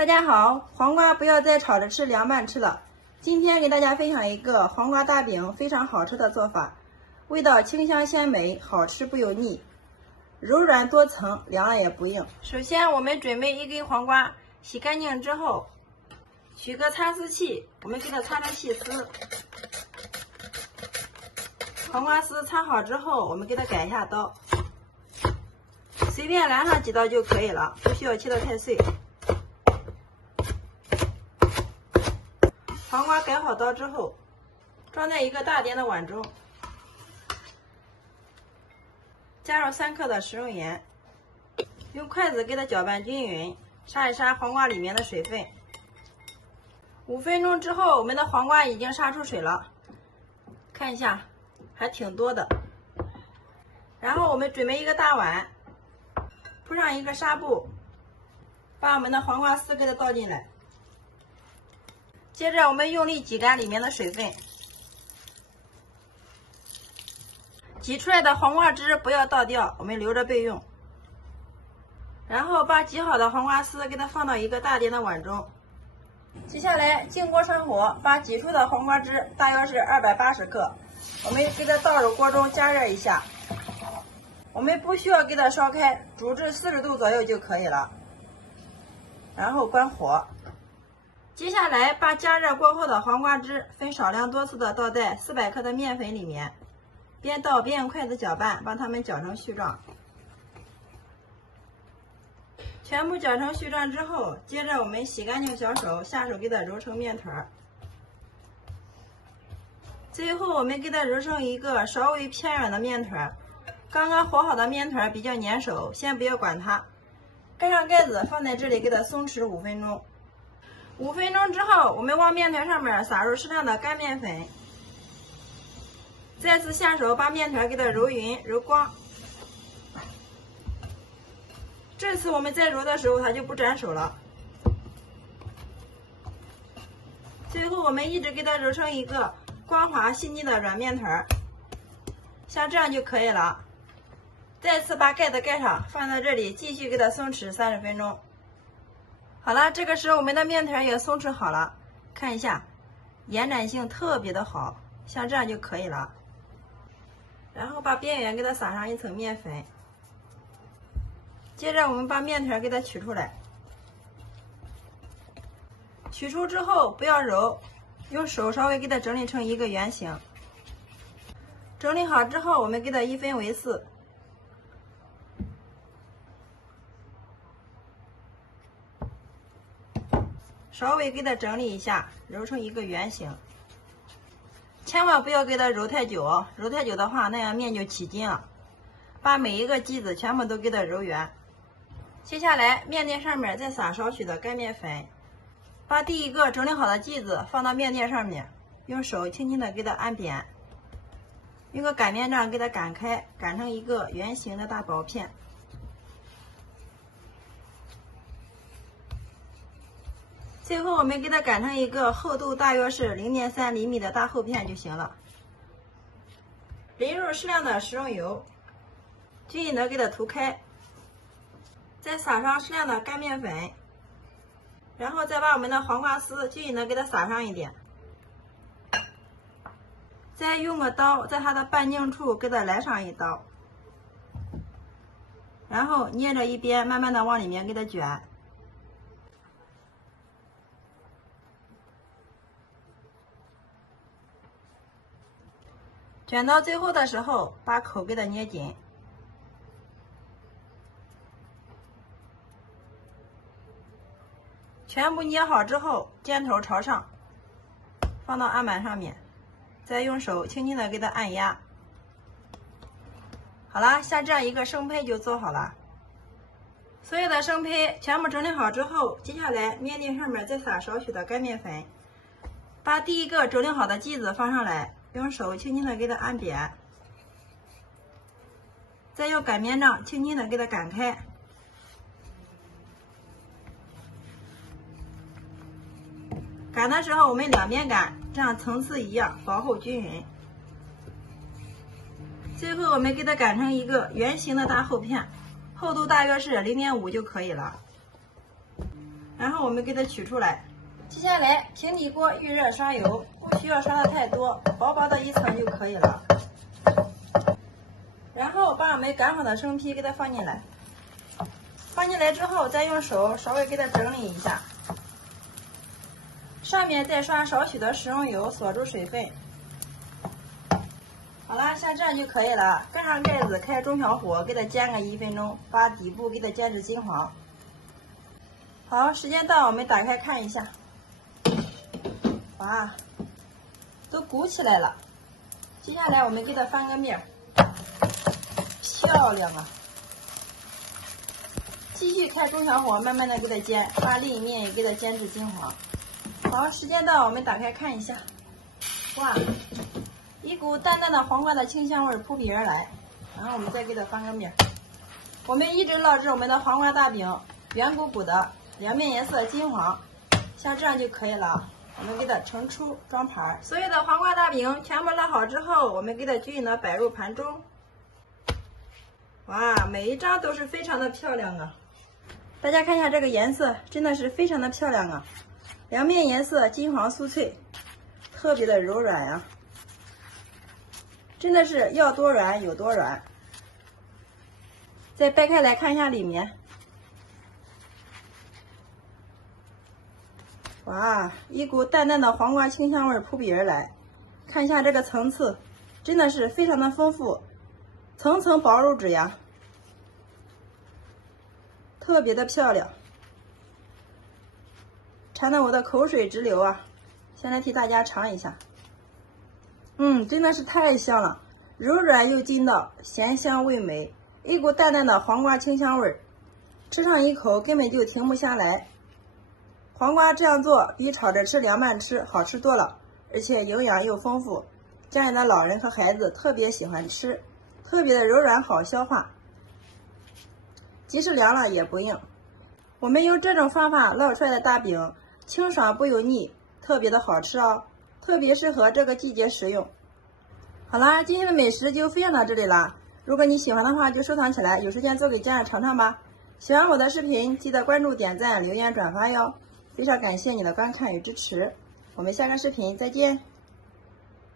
大家好，黄瓜不要再炒着吃，凉拌吃了。今天给大家分享一个黄瓜大饼，非常好吃的做法，味道清香鲜美，好吃不油腻，柔软多层，凉了也不硬。首先，我们准备1根黄瓜，洗干净之后，取个擦丝器，我们给它擦成细丝。黄瓜丝擦好之后，我们给它改一下刀，随便来上几刀就可以了，不需要切得太碎。黄瓜改好刀之后，装在一个大点的碗中，加入3克的食用盐，用筷子给它搅拌均匀，杀一杀黄瓜里面的水分。5分钟之后，我们的黄瓜已经杀出水了，看一下，还挺多的。然后我们准备一个大碗，铺上一个纱布，把我们的黄瓜丝给它倒进来。接着我们用力挤干里面的水分，挤出来的黄瓜汁不要倒掉，我们留着备用。然后把挤好的黄瓜丝给它放到一个大点的碗中。接下来静锅上火，把挤出的黄瓜汁大约是280克，我们给它倒入锅中加热一下。我们不需要给它烧开，煮至40度左右就可以了。然后关火。接下来把加热过后的黄瓜汁分少量多次的倒在400克的面粉里面，边倒边用筷子搅拌，把它们搅成絮状。全部搅成絮状之后，接着我们洗干净小手，下手给它揉成面团。最后我们给它揉成一个稍微偏软的面团。刚刚和好的面团比较粘手，先不要管它，盖上盖子放在这里给它松弛5分钟。5分钟之后，我们往面团上面撒入适量的干面粉，再次下手把面团给它揉匀揉光。这次我们在揉的时候它就不粘手了。最后我们一直给它揉成一个光滑细腻的软面团，像这样就可以了。再次把盖子盖上，放在这里继续给它松弛30分钟。好了，这个时候我们的面团也松弛好了，看一下，延展性特别的好，像这样就可以了。然后把边缘给它撒上一层面粉，接着我们把面团给它取出来，取出之后不要揉，用手稍微给它整理成一个圆形。整理好之后，我们给它1分为4。稍微给它整理一下，揉成一个圆形。千万不要给它揉太久哦，揉太久的话，那样面就起筋了。把每一个剂子全部都给它揉圆。接下来面垫上面再撒少许的干面粉，把第一个整理好的剂子放到面垫上面，用手轻轻的给它按扁，用个擀面杖给它擀开，擀成一个圆形的大薄片。最后我们给它擀成一个厚度大约是0.3厘米的大厚片就行了。淋入适量的食用油，均匀的给它涂开，再撒上适量的干面粉，然后再把我们的黄瓜丝均匀的给它撒上一点，再用个刀在它的半径处给它来上一刀，然后捏着一边慢慢的往里面给它卷。卷到最后的时候，把口给它捏紧。全部捏好之后，尖头朝上，放到案板上面，再用手轻轻的给它按压。好了，像这样一个生胚就做好了。所有的生胚全部整理好之后，接下来面垫上面再撒少许的干面粉，把第一个整理好的剂子放上来。用手轻轻的给它按扁，再用擀面杖轻轻的给它擀开。擀的时候我们两边擀，这样层次一样，薄厚均匀。最后我们给它擀成一个圆形的大厚片，厚度大约是0.5就可以了。然后我们给它取出来。接下来平底锅预热刷油，不需要刷的太多，薄薄的一层就可以了。然后把我们擀好的生坯给它放进来，放进来之后再用手稍微给它整理一下，上面再刷少许的食用油锁住水分。好了，像这样就可以了。盖上盖子，开中小火给它煎个1分钟，把底部给它煎至金黄。好，时间到，我们打开看一下。哇，都鼓起来了。接下来我们给它翻个面，漂亮啊！继续开中小火，慢慢的给它煎，把另一面也给它煎至金黄。好，时间到，我们打开看一下。哇，一股淡淡的黄瓜的清香味扑鼻而来。然后我们再给它翻个面。我们一直烙制我们的黄瓜大饼，圆鼓鼓的，两面颜色金黄，像这样就可以了。我们给它盛出装盘。所有的黄瓜大饼全部烙好之后，我们给它均匀的摆入盘中。哇，每一张都是非常的漂亮啊！大家看一下这个颜色，真的是非常的漂亮啊！两面颜色金黄酥脆，特别的柔软呀，真的是要多软有多软。再掰开来看一下里面。哇，一股淡淡的黄瓜清香味扑鼻而来，看一下这个层次，真的是非常的丰富，层层薄如纸呀，特别的漂亮，馋得我的口水直流啊！先来替大家尝一下，真的是太香了，柔软又筋道，咸香味美，一股淡淡的黄瓜清香味，吃上一口根本就停不下来。黄瓜这样做比炒着吃凉拌吃好吃多了，而且营养又丰富，家里的老人和孩子特别喜欢吃，特别的柔软好消化，即使凉了也不硬。我们用这种方法烙出来的大饼清爽不油腻，特别的好吃哦，特别适合这个季节食用。好啦，今天的美食就分享到这里啦，如果你喜欢的话就收藏起来，有时间做给家人尝尝吧。喜欢我的视频记得关注点赞留言转发哟，非常感谢你的观看与支持，我们下个视频再见。